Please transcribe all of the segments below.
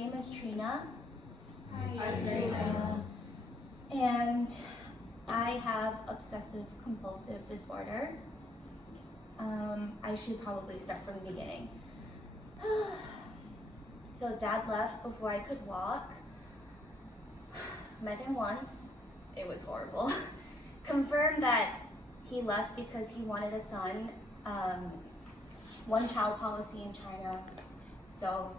name is Trina. Hi, Trina. And I have obsessive compulsive disorder. I should probably start from the beginning. So Dad left before I could walk. Met him once. It was horrible. Confirmed that he left because he wanted a son. One child policy in China. So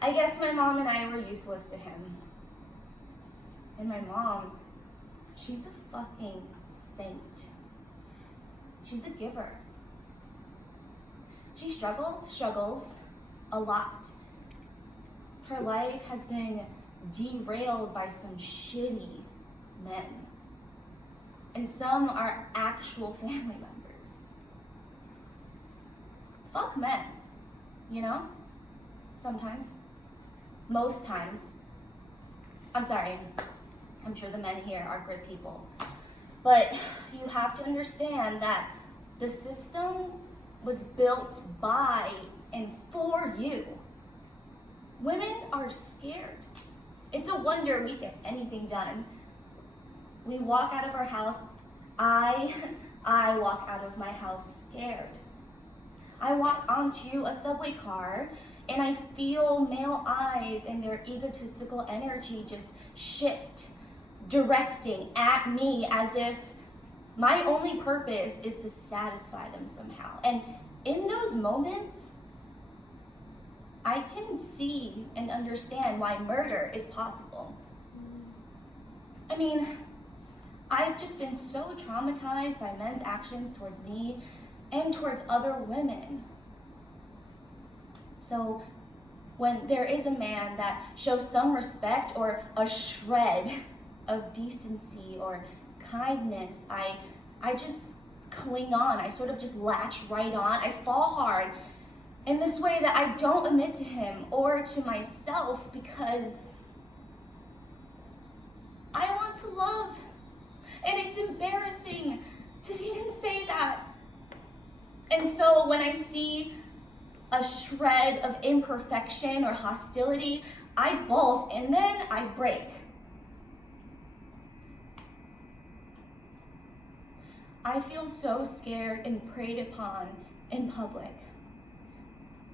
I guess my mom and I were useless to him. And my mom, she's a fucking saint. She's a giver. She struggles a lot. Her life has been derailed by some shitty men. And some are actual family members. Fuck men, you know? Sometimes. Most times. I'm sorry. I'm sure the men here are good people. But you have to understand that the system was built by and for you. Women are scared. It's a wonder we get anything done. We walk out of our house. I walk out of my house scared. I walk onto a subway car and I feel male eyes and their egotistical energy just shift, directing at me as if my only purpose is to satisfy them somehow. And in those moments, I can see and understand why murder is possible. I mean, I've just been so traumatized by men's actions towards me and towards other women. So when there is a man that shows some respect or a shred of decency or kindness, I just cling on. I sort of just latch right on. I fall hard in this way that I don't admit to him or to myself because I want to love. And it's embarrassing to even say that. And so when I see a shred of imperfection or hostility, I bolt and then I break. I feel so scared and preyed upon in public.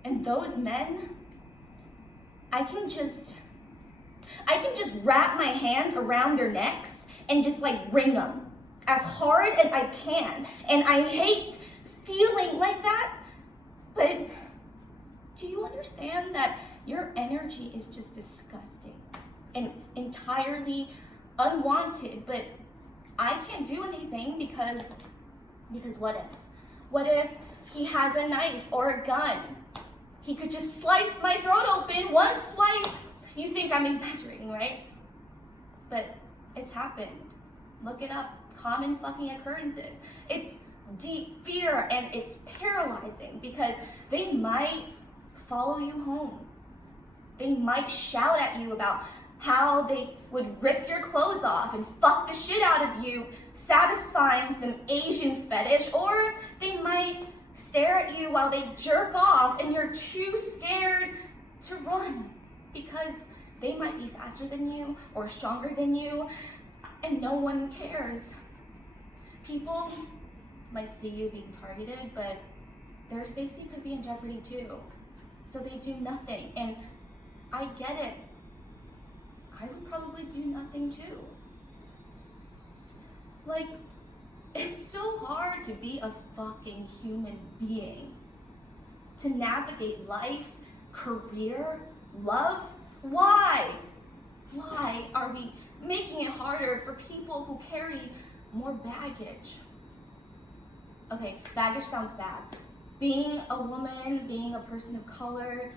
And those men, I can just wrap my hands around their necks and just like wring them as hard as I can. And I hate feeling like that, but do you understand that your energy is just disgusting and entirely unwanted? But I can't do anything because what if? What if he has a knife or a gun? He could just slice my throat open, one swipe. You think I'm exaggerating, right? But it's happened. Look it up. Common fucking occurrences. It's deep fear and it's paralyzing because they might follow you home. They might shout at you about how they would rip your clothes off and fuck the shit out of you, satisfying some Asian fetish, or they might stare at you while they jerk off and you're too scared to run because they might be faster than you or stronger than you and no one cares. People might see you being targeted, but their safety could be in jeopardy too. So they do nothing, and I get it. I would probably do nothing too. Like, it's so hard to be a fucking human being. To navigate life, career, love. Why? Why are we making it harder for people who carry more baggage? Okay, baggage sounds bad. Being a woman, being a person of color,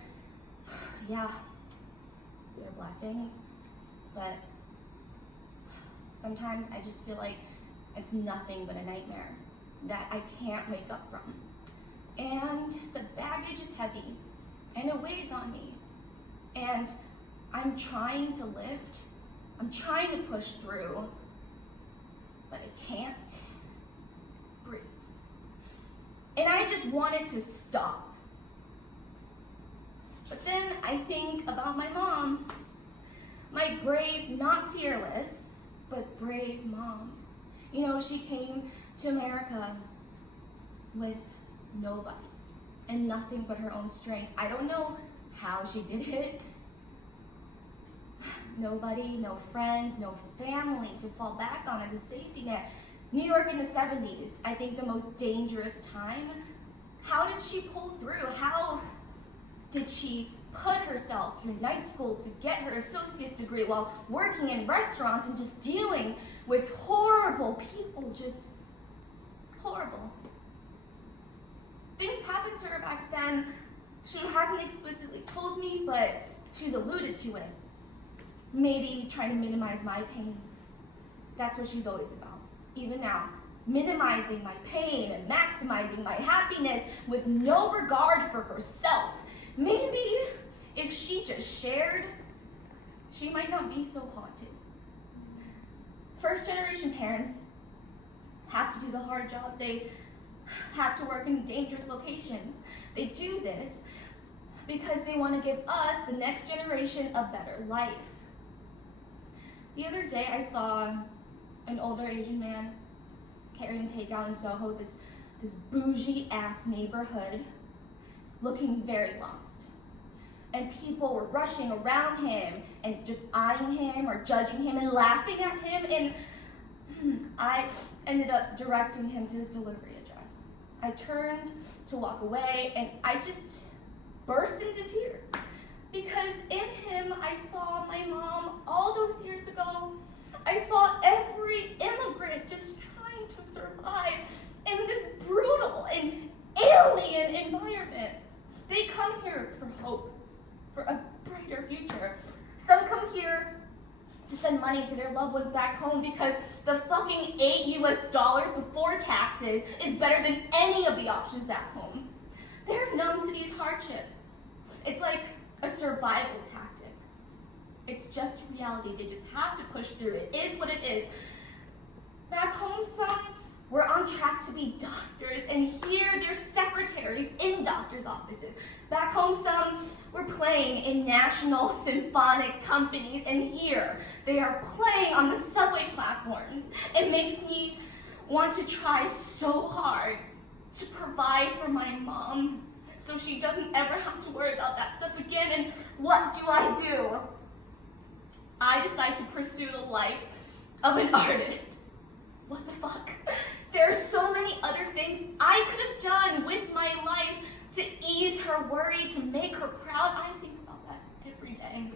yeah, they're blessings, but sometimes I just feel like it's nothing but a nightmare that I can't wake up from. And the baggage is heavy, and it weighs on me. And I'm trying to lift, I'm trying to push through, but I can't breathe. And I just want it to stop. But then I think about my mom, my brave, not fearless, but brave mom. You know, she came to America with nobody and nothing but her own strength. I don't know how she did it. Nobody, no friends, no family to fall back on as a safety net. New York in the 70s, I think the most dangerous time. How did she pull through? How did she put herself through night school to get her associate's degree while working in restaurants and just dealing with horrible people, just horrible? Things happened to her back then. She hasn't explicitly told me, but she's alluded to it. Maybe trying to minimize my pain. That's what she's always about. Even now, minimizing my pain and maximizing my happiness with no regard for herself. Maybe if she just shared, she might not be so haunted. First generation parents have to do the hard jobs. They have to work in dangerous locations. They do this because they want to give us, the next generation, a better life. The other day I saw an older Asian man carrying takeout in Soho, this bougie ass neighborhood, looking very lost. And people were rushing around him and just eyeing him or judging him and laughing at him, and I ended up directing him to his delivery address. I turned to walk away and I just burst into tears because in him I saw my mom all those years ago. I saw every immigrant just trying to survive in this brutal and alien environment. They come here for hope, for a brighter future. Some come here to send money to their loved ones back home because the fucking $8 before taxes is better than any of the options back home. They're numb to these hardships. It's like a survival tactic. It's just reality. They just have to push through. It is what it is. Back home, some were on track to be doctors, and here they're secretaries in doctors' offices. Back home, some were playing in national symphonic companies, and here they are playing on the subway platforms. It makes me want to try so hard to provide for my mom so she doesn't ever have to worry about that stuff again. And what do? I decide to pursue the life of an artist. What the fuck? There are so many other things I could have done with my life to ease her worry, to make her proud. I think about that every day.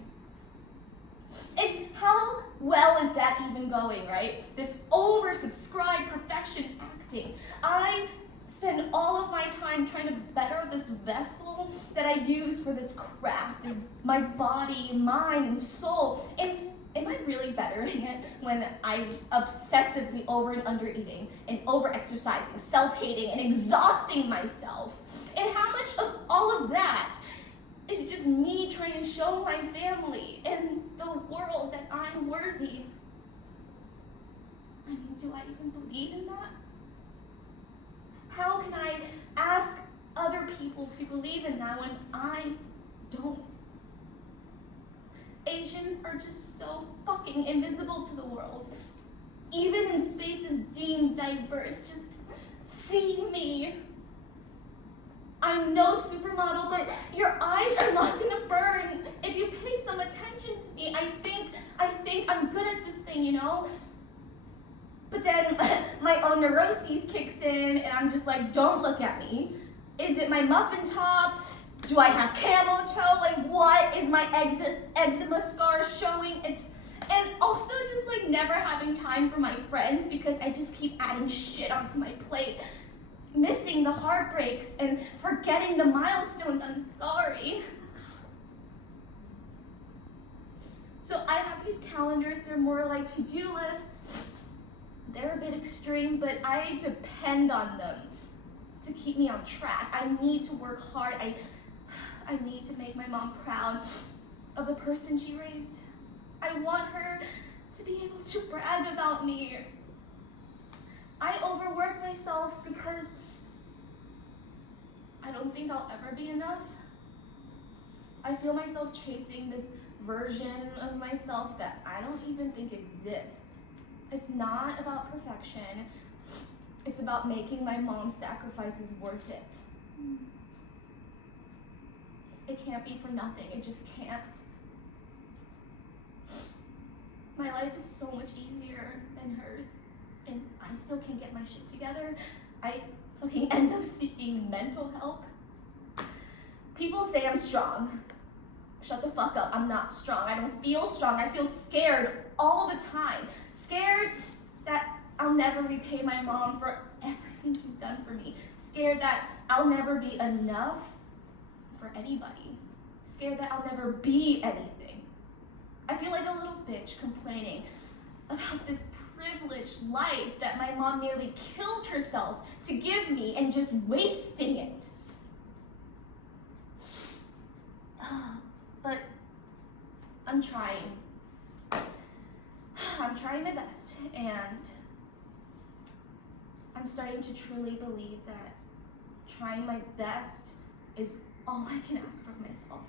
And how well is that even going, right? This oversubscribed perfection acting. I spend all of my time trying to better this vessel that I use for this craft, my body, mind, and soul. And am I really bettering it when I'm obsessively over and under eating and over exercising, self-hating and exhausting myself? And how much of all of that is just me trying to show my family and the world that I'm worthy? I mean, do I even believe in that? How can I ask other people to believe in that when I don't? Asians are just so fucking invisible to the world. Even in spaces deemed diverse, just see me. I'm no supermodel, but your eyes are not gonna burn if you pay some attention to me. I think I'm good at this thing, you know? But then my own neuroses kicks in and I'm just like, don't look at me. Is it my muffin top? Do I have camel toe? Like, what is my eczema scar showing? And also just like never having time for my friends because I just keep adding shit onto my plate. Missing the heartbreaks and forgetting the milestones. I'm sorry. So I have these calendars. They're more like to-do lists. They're a bit extreme, but I depend on them to keep me on track. I need to work hard. I need to make my mom proud of the person she raised. I want her to be able to brag about me. I overwork myself because I don't think I'll ever be enough. I feel myself chasing this version of myself that I don't even think exists. It's not about perfection. It's about making my mom's sacrifices worth it. It can't be for nothing. It just can't. My life is so much easier than hers, and I still can't get my shit together. I fucking end up seeking mental help. People say I'm strong. Shut the fuck up. I'm not strong. I don't feel strong. I feel scared all the time. Scared that I'll never repay my mom for everything she's done for me. Scared that I'll never be enough for anybody. Scared that I'll never be anything. I feel like a little bitch complaining about this privileged life that my mom nearly killed herself to give me and just wasting it. But I'm trying. I'm trying my best, and I'm starting to truly believe that trying my best is all I can ask from myself.